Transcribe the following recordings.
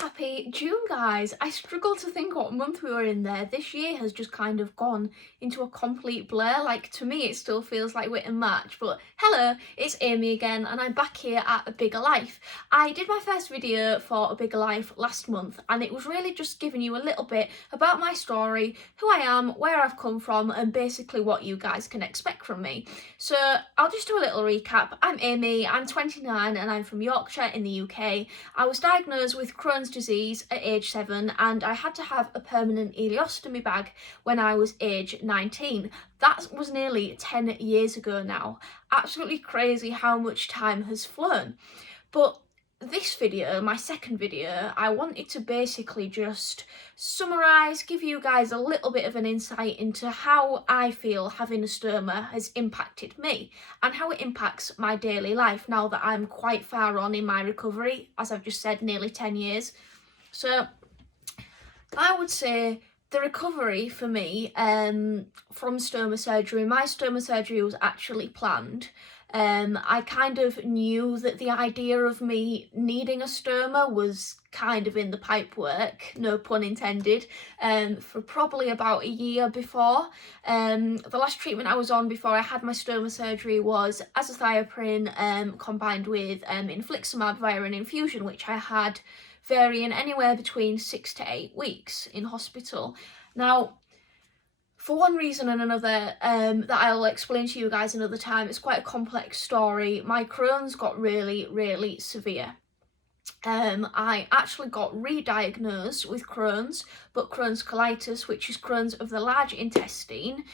Happy June, guys. I struggle to think what month we were in there. This year has just kind of gone into a complete blur. Like, to me, it still feels like we're in March. But hello, it's Amy again, and I'm back here at A Bigger Life. I did my first video for A Bigger Life last month, and it was really just giving you a little bit about my story, who I am, where I've come from, and basically what you guys can expect from me. So I'll just do a little recap. I'm Amy, I'm 29, and I'm from Yorkshire in the UK. I was diagnosed with Crohn's disease at age 7, and I had to have a permanent ileostomy bag when I was age 19. That was nearly 10 years ago now. Absolutely crazy how much time has flown. But this video, my second video, I wanted to basically just summarise, give you guys a little bit of an insight into how I feel having a stoma has impacted me and how it impacts my daily life now that I'm quite far on in my recovery, as I've just said, nearly 10 years. So I would say the recovery for me from stoma surgery, my stoma surgery was actually planned. I kind of knew that the idea of me needing a stoma was kind of in the pipework, no pun intended, for probably about a year before. The last treatment I was on before I had my stoma surgery was azathioprine combined with infliximab via an infusion, which I had varying anywhere between 6 to 8 weeks in hospital. Now, for one reason and another that I'll explain to you guys another time, it's quite a complex story. My Crohn's got really, really severe. I actually got re-diagnosed with Crohn's, but Crohn's colitis, which is Crohn's of the large intestine,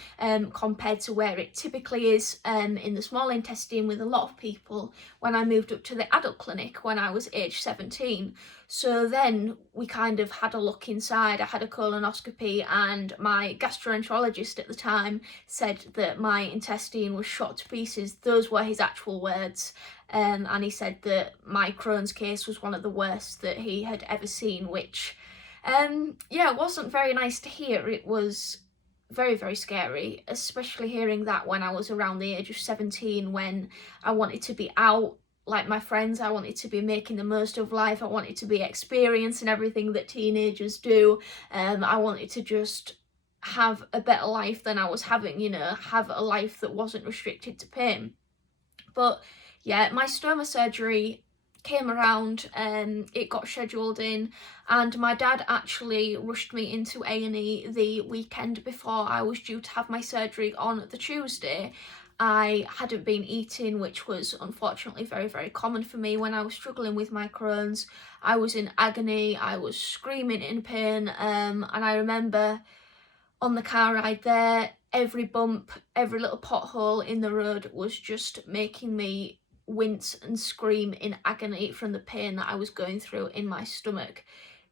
compared to where it typically is in the small intestine with a lot of people, when I moved up to the adult clinic when I was age 17. So then we kind of had a look inside. I had a colonoscopy, and my gastroenterologist at the time said that my intestine was shot to pieces. Those were his actual words. And he said that my Crohn's case was one of the worst that he had ever seen, which, yeah, it wasn't very nice to hear. It was very, very scary, especially hearing that when I was around the age of 17, when I wanted to be out like my friends. I wanted to be making the most of life. I wanted to be experiencing everything that teenagers do. I wanted to just have a better life than I was having, you know, have a life that wasn't restricted to pain. But yeah, my stoma surgery came around, it got scheduled in, and my dad actually rushed me into A&E the weekend before I was due to have my surgery on the Tuesday. I hadn't been eating, which was unfortunately very, very common for me when I was struggling with my Crohn's. I was in agony, I was screaming in pain, and I remember on the car ride there, every bump, every little pothole in the road was just making me wince and scream in agony from the pain that I was going through in my stomach.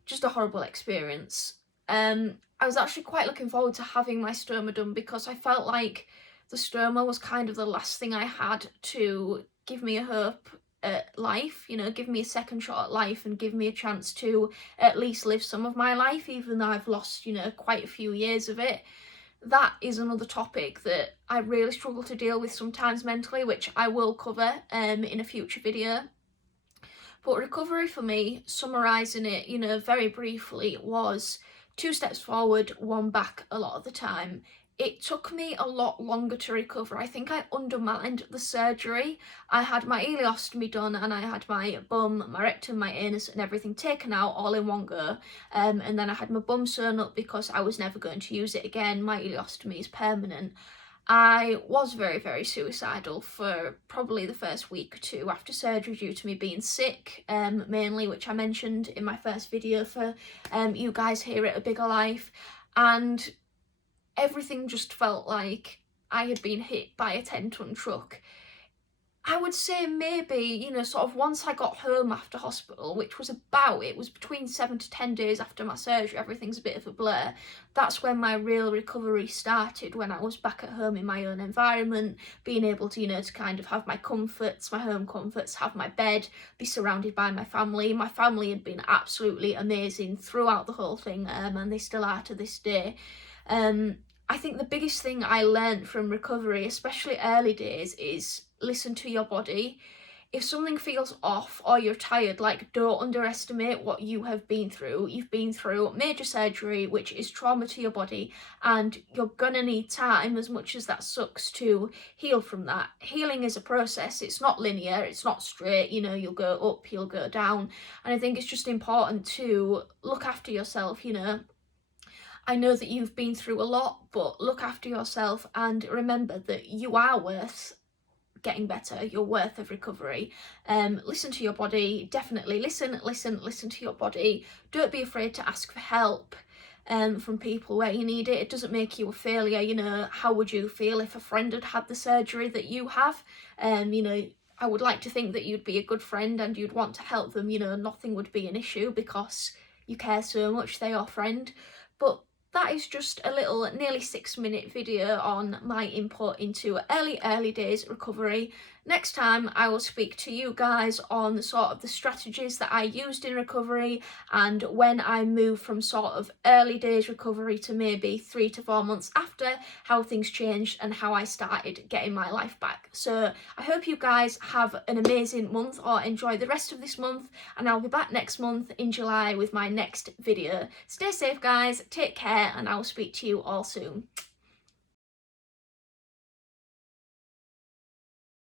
Just a horrible experience. I was actually quite looking forward to having my stoma done, because I felt like the stoma was kind of the last thing I had to give me a hope at life, you know, give me a second shot at life and give me a chance to at least live some of my life, even though I've lost, you know, quite a few years of it. That is another topic that I really struggle to deal with sometimes mentally, which I will cover in a future video. But recovery for me, summarising it, you know, very briefly, was 2 steps forward, 1 back a lot of the time. It took me a lot longer to recover. I think I undermined the surgery. I had my ileostomy done, and I had my bum, my rectum, my anus and everything taken out all in one go. And then I had my bum sewn up because I was never going to use it again. My ileostomy is permanent. I was very, very suicidal for probably the first week or 2 after surgery due to me being sick, mainly, which I mentioned in my first video for you guys here at A Bigger Life. And everything just felt like I had been hit by a 10-ton truck. I would say maybe, you know, sort of once I got home after hospital, which was it was between 7 to 10 days after my surgery, everything's a bit of a blur. That's when my real recovery started, when I was back at home in my own environment, being able to, you know, to kind of have my comforts, my home comforts, have my bed, be surrounded by my family. My family had been absolutely amazing throughout the whole thing, and they still are to this day. I think the biggest thing I learned from recovery, especially early days, is listen to your body. if something feels off or you're tired, like, don't underestimate what you have been through. You've been through major surgery, which is trauma to your body, and you're gonna need time, as much as that sucks, to heal from that. Healing is a process. It's not linear, it's not straight, you know, you'll go up, you'll go down. And I think it's just important to look after yourself, you know. I know that you've been through a lot, but look after yourself and remember that you are worth getting better, you're worth of recovery. Listen to your body, definitely listen to your body. Don't be afraid to ask for help from people where you need it. It doesn't make you a failure. You know, how would you feel if a friend had had the surgery that you have? You know, I would like to think that you'd be a good friend and you'd want to help them. You know, nothing would be an issue because you care so much, they're your friend. But that is just a little nearly 6-minute video on my input into early days recovery. Next time I will speak to you guys on sort of the strategies that I used in recovery and when I moved from sort of early days recovery to maybe 3 to 4 months after, how things changed and how I started getting my life back. So I hope you guys have an amazing month or enjoy the rest of this month, and I'll be back next month in July with my next video. Stay safe guys, take care, and I will speak to you all soon.